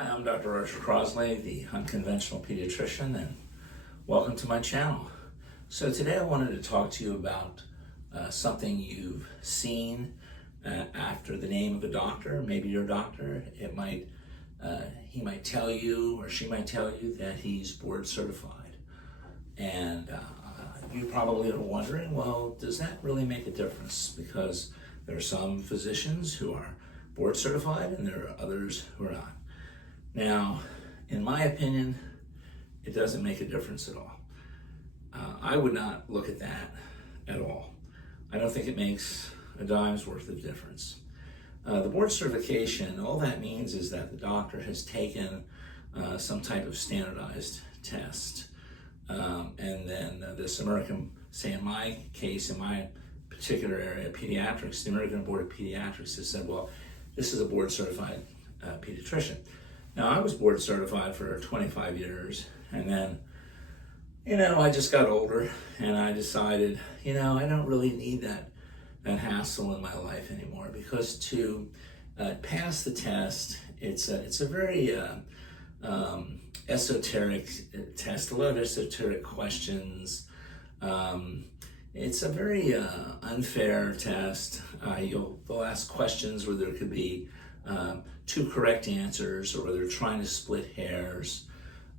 Hi, I'm Dr. Roger Crosley, the unconventional pediatrician, and welcome to my channel. So today I wanted to talk to you about something you've seen after the name of a doctor, maybe your doctor. He might tell you or she might tell you that he's board certified. And you probably are wondering, well, does that really make a difference? Because there are some physicians who are board certified and there are others who are not. Now, in my opinion, it doesn't make a difference at all. I would not look at that at all. I don't think it makes a dime's worth of difference. The board certification, all that means is that the doctor has taken some type of standardized test. And then this American, say in my case, in my particular area, pediatrics, the American Board of Pediatrics has said, well, this is a board certified pediatrician. Now, I was board certified for 25 years, and then, I just got older, and I decided, I don't really need that hassle in my life anymore, because to pass the test, it's a very esoteric test, a lot of esoteric questions. It's a very unfair test. They'll ask questions where there could be two correct answers, or where they're trying to split hairs.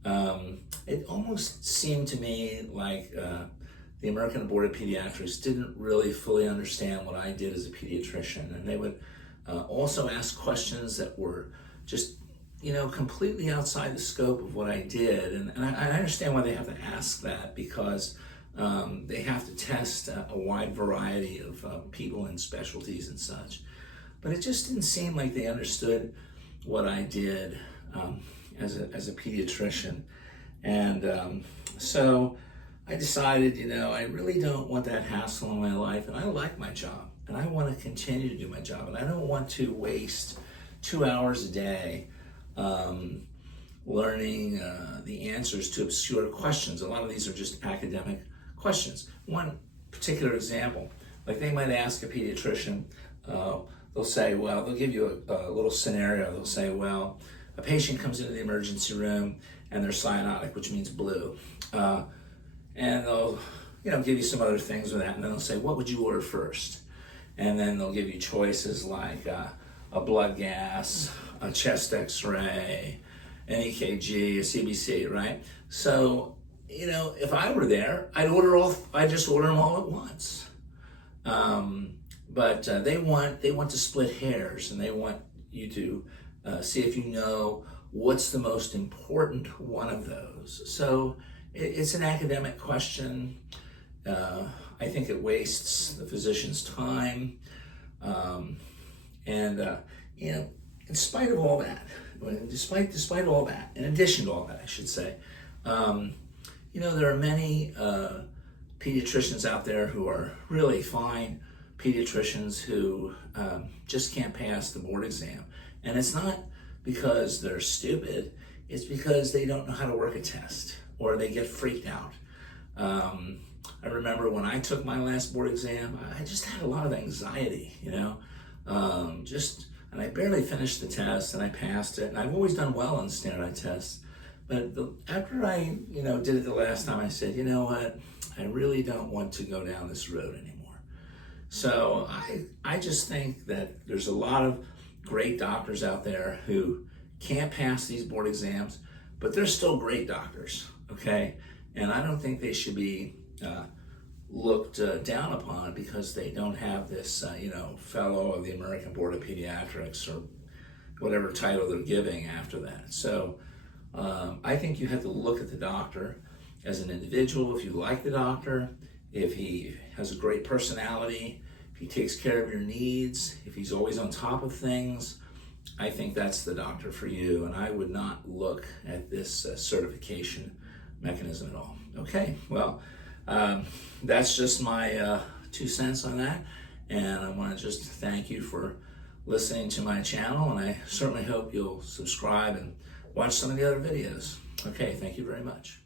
It almost seemed to me like the American Board of Pediatrics didn't really fully understand what I did as a pediatrician, and they would also ask questions that were just completely outside the scope of what I did. And I understand why they have to ask that, because they have to test a wide variety of people and specialties and such. But it just didn't seem like they understood what I did as a pediatrician. And so I decided, I really don't want that hassle in my life, and I like my job, and I want to continue to do my job, and I don't want to waste 2 hours a day learning the answers to obscure questions. A lot of these are just academic questions. One particular example, like they might ask a pediatrician, they'll say, well, they'll give you a little scenario. They'll say, well, a patient comes into the emergency room and they're cyanotic, which means blue. And they'll, give you some other things with that. And then they'll say, what would you order first? And then they'll give you choices like a blood gas, a chest x-ray, an EKG, a CBC, right? So, if I were there, I'd just order them all at once. But they want to split hairs, and they want you to see if you know what's the most important one of those. So it's an academic question. I think it wastes the physician's time. In spite of all that, despite all that, in addition to all that, I should say, there are many pediatricians out there who are really fine pediatricians who just can't pass the board exam. And it's not because they're stupid, it's because they don't know how to work a test, or they get freaked out. I remember when I took my last board exam, I just had a lot of anxiety, and I barely finished the test, and I passed it. And I've always done well on standardized tests. But after I, did it the last time, I said, you know what? I really don't want to go down this road anymore. So I just think that there's a lot of great doctors out there who can't pass these board exams, but they're still great doctors, okay? And I don't think they should be looked down upon because they don't have this, fellow of the American Board of Pediatrics, or whatever title they're giving after that. So I think you have to look at the doctor as an individual. If you like the doctor, if he has a great personality, if he takes care of your needs, if he's always on top of things, I think that's the doctor for you. And I would not look at this certification mechanism at all. Okay, well, that's just my 2 cents on that. And I want to just thank you for listening to my channel, and I certainly hope you'll subscribe and watch some of the other videos. Okay, thank you very much.